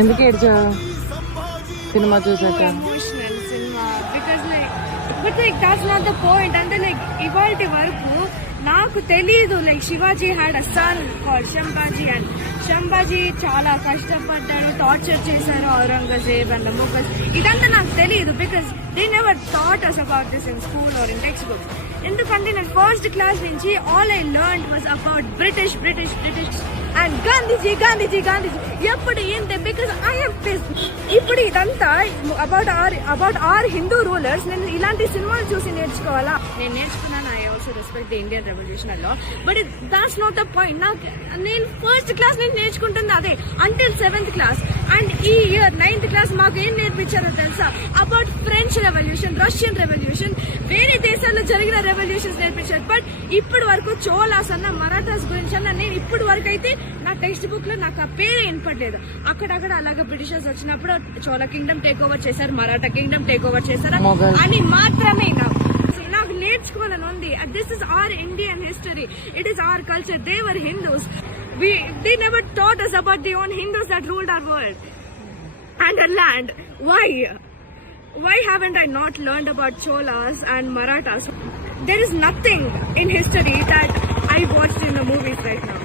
ఎందుకు ఏడ్చా సినిమా చూసాక? Emotional cinema because like that's not the point. అంటే లైక్ ఇవాల్టి వరకు నాకు తెలియదు like Shivaji had a son called Sambhaji and Sambhaji చాలా కష్టపడ్డాడు, టార్చర్ చేశారు ఔరంగజేబ్ అండ్ మొఘల్స్. ఇదంతా నాకు తెలియదు because they never thought us about this in school or in text books. ఎందుకంటే నేను ఫస్ట్ క్లాస్ నుంచి all I learn was about British British British and Gandhiji Gandhiji Gandhiji. ఎప్పుడు ఏంటి బికాస్ ఐఎమ్ ఇప్పుడు ఇదంతా అబౌట్ ఆర్ హిందూ రూలర్స్. నేను ఇలాంటి సినిమాలు చూసి నేర్చుకోవాలా? నేను నేర్చుకున్నాను. I also respect the Indian revolution లో, but that's not the point. నాకు నేను ఫస్ట్ క్లాస్ నేను నేర్చుకుంటుంది అదే అంటిల్ 7th క్లాస్. అండ్ ఈ ఇయర్ 9th క్లాస్ మాకు ఏం నేర్పించారో తెలుసా? About French revolution, Russian revolution, వేరే దేశాల్లో జరిగిన రెవల్యూషన్స్ నేర్పించారు. బట్ ఇప్పటి వరకు చోళాస్ అన్న మరాఠాస్ గురించి అన్న నేను ఇప్పటి వరకు అయితే నా టెక్స్ట్ బుక్ లో నాకు ఆ పేరే వినపడలేదు. అక్కడక్కడ అలాగే బ్రిటిషర్స్ వచ్చినప్పుడు చోళ కింగ్డమ్ టేక్ ఓవర్ చేశారు, మరాఠా కింగ్డమ్ టేక్ ఓవర్ చేశారు అని మాత్రమే నాకు నేర్చుకోవాలని ఉంది. This is our Indian history, it is our culture. They were Hindus. They never taught us about the own Hindus that ruled our world and our land. Why haven't I not learned about Cholas and Marathas? There is nothing in history that I watched in the movies right now.